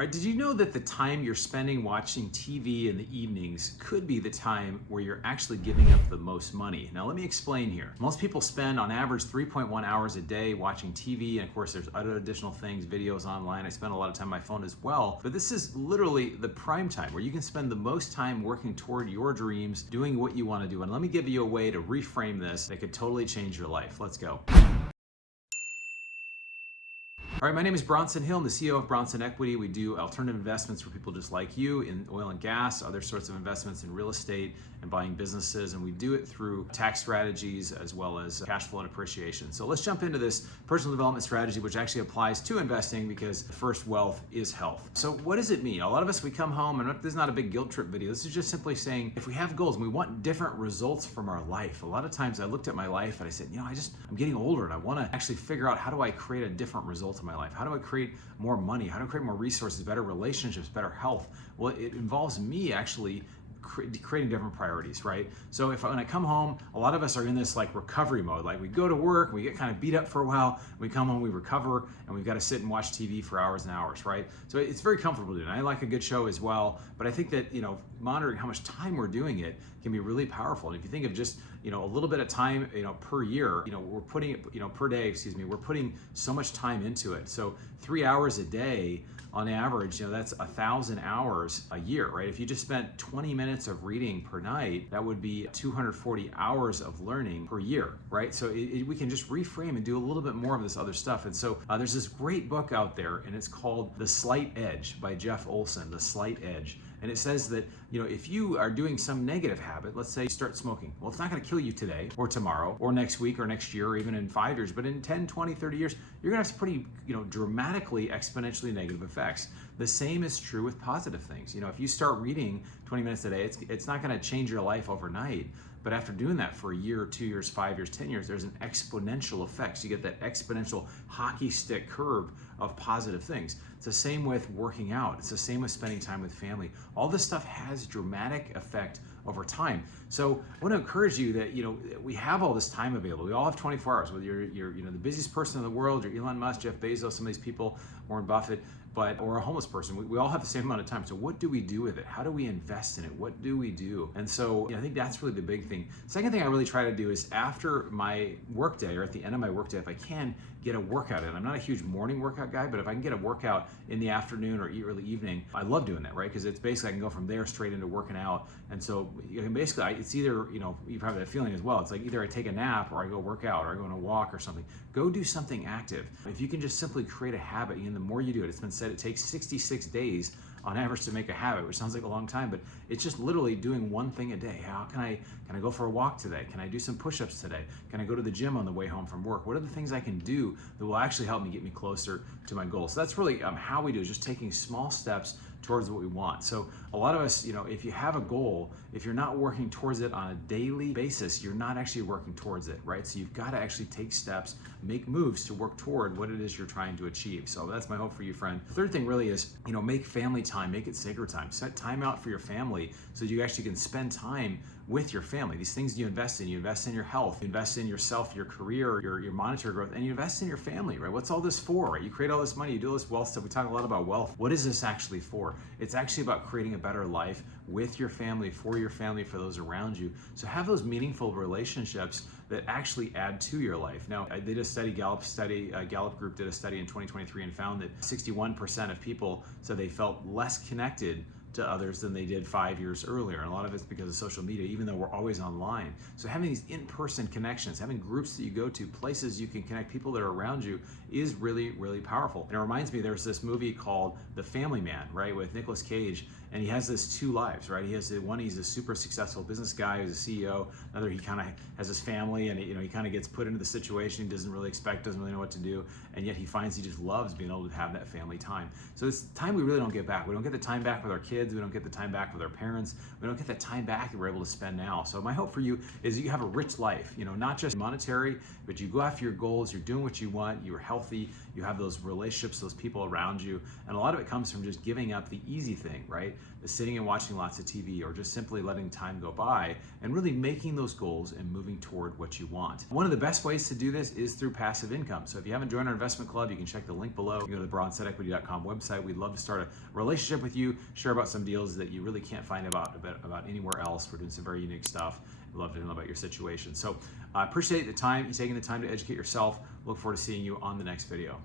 All right, did you know that the time you're spending watching TV in the evenings could be the time where you're actually giving up the most money? Now, let me explain here. Most people spend on average 3.1 hours a day watching TV, and of course, there's other additional things, videos online. I spend a lot of time on my phone as well, but this is literally the prime time where you can spend the most time working toward your dreams, doing what you want to do. And let me give you a way to reframe this that could totally change your life. Let's go. All right, my name is Bronson Hill. I'm the CEO of Bronson Equity. We do alternative investments for people just like you in oil and gas, other sorts of investments in real estate and buying businesses. And we do it through tax strategies as well as cash flow and appreciation. So let's jump into this personal development strategy, which actually applies to investing because the first wealth is health. So what does it mean? A lot of us, we come home, and this is not a big guilt trip video. This is just simply saying, if we have goals and we want different results from our life, a lot of times I looked at my life and I said, I'm getting older and I want to actually figure out, how do I create a different result in my life? How do I create more money? How do I create more resources, better relationships, better health? Well, it involves me actually creating different priorities, right? So when I come home, a lot of us are in this like recovery mode. Like we go to work, we get kind of beat up for a while, we come home, we recover, and we've got to sit and watch TV for hours and hours, right? So it's very comfortable to do. And I like a good show as well, but I think that, monitoring how much time we're doing it can be really powerful. And if you think of just, a little bit of time, per year, we're putting, per day, we're putting so much time into it. So 3 hours a day on average, that's 1,000 hours a year, right? If you just spent 20 minutes of reading per night, that would be 240 hours of learning per year, right? So we can just reframe and do a little bit more of this other stuff. And so there's this great book out there, and it's called The Slight Edge by Jeff Olson, The Slight Edge. And it says that, if you are doing some negative habit, let's say you start smoking, well, it's not going to kill you today or tomorrow or next week or next year or even in 5 years, but in 10, 20, 30 years, you're going to have pretty, dramatically, exponentially negative effects. The same is true with positive things. If you start reading 20 minutes a day, it's not going to change your life overnight. But after doing that for a year, 2 years, 5 years, 10 years, there's an exponential effect. So you get that exponential hockey stick curve of positive things. It's the same with working out. It's the same with spending time with family. All this stuff has dramatic effect over time. So I want to encourage you that, we have all this time available. We all have 24 hours, whether you're the busiest person in the world, you're Elon Musk, Jeff Bezos, some of these people, Warren Buffett, or a homeless person. We all have the same amount of time. So what do we do with it? How do we invest in it? What do we do? And so I think that's really the big thing. Second thing I really try to do is after my workday or at the end of my workday, if I can, get a workout in. I'm not a huge morning workout guy, but if I can get a workout in the afternoon or early evening, I love doing that, right? Because it's basically, I can go from there straight into working out. And so basically, it's either, you probably have that feeling as well. It's like either I take a nap or I go work out or I go on a walk or something. Go do something active. If you can just simply create a habit, and the more you do it, it's been said it takes 66 days on average to make a habit, which sounds like a long time, but it's just literally doing one thing a day. How can I go for a walk today? Can I do some push-ups today? Can I go to the gym on the way home from work? What are the things I can do that will actually help me get me closer to my goal? So that's really how we do, is just taking small steps towards what we want. So a lot of us, if you have a goal, if you're not working towards it on a daily basis, you're not actually working towards it, right? So you've got to actually take steps, make moves to work toward what it is you're trying to achieve. So that's my hope for you, friend. The third thing really is, make family time, make it sacred time. Set time out for your family so you actually can spend time with your family. These things you invest in your health, you invest in yourself, your career, your monetary growth, and you invest in your family, right? What's all this for, right? You create all this money, you do all this wealth stuff. We talk a lot about wealth. What is this actually for? It's actually about creating a better life with your family, for those around you. So have those meaningful relationships that actually add to your life. Now, they did a study, Gallup Group did a study in 2023 and found that 61% of people said they felt less connected to others than they did 5 years earlier. And a lot of it's because of social media, even though we're always online. So having these in-person connections, having groups that you go to, places you can connect, people that are around you, is really, really powerful. And it reminds me, there's this movie called The Family Man, right, with Nicolas Cage, and he has this two lives, right? He has one, he's a super successful business guy who's a CEO. Another, he kind of has his family, and he kind of gets put into the situation, he doesn't really expect, doesn't really know what to do, and yet he finds he just loves being able to have that family time. So it's time we really don't get back. We don't get the time back with our kids, we don't get the time back with our parents, we don't get that time back that we're able to spend now. So my hope for you is that you have a rich life, not just monetary, but you go after your goals, you're doing what you want, you're healthy, you have those relationships, those people around you. And a lot of it comes from just giving up the easy thing, right? The sitting and watching lots of TV, or just simply letting time go by and really making those goals and moving toward what you want. One of the best ways to do this is through passive income. So if you haven't joined our investment club, you can check the link below. You can go to the bronsonequity.com website. We'd love to start a relationship with you, share about some deals that you really can't find about anywhere else. We're doing some very unique stuff. We'd love to know about your situation. So I appreciate the time, you taking the time to educate yourself. Look forward to seeing you on the next video.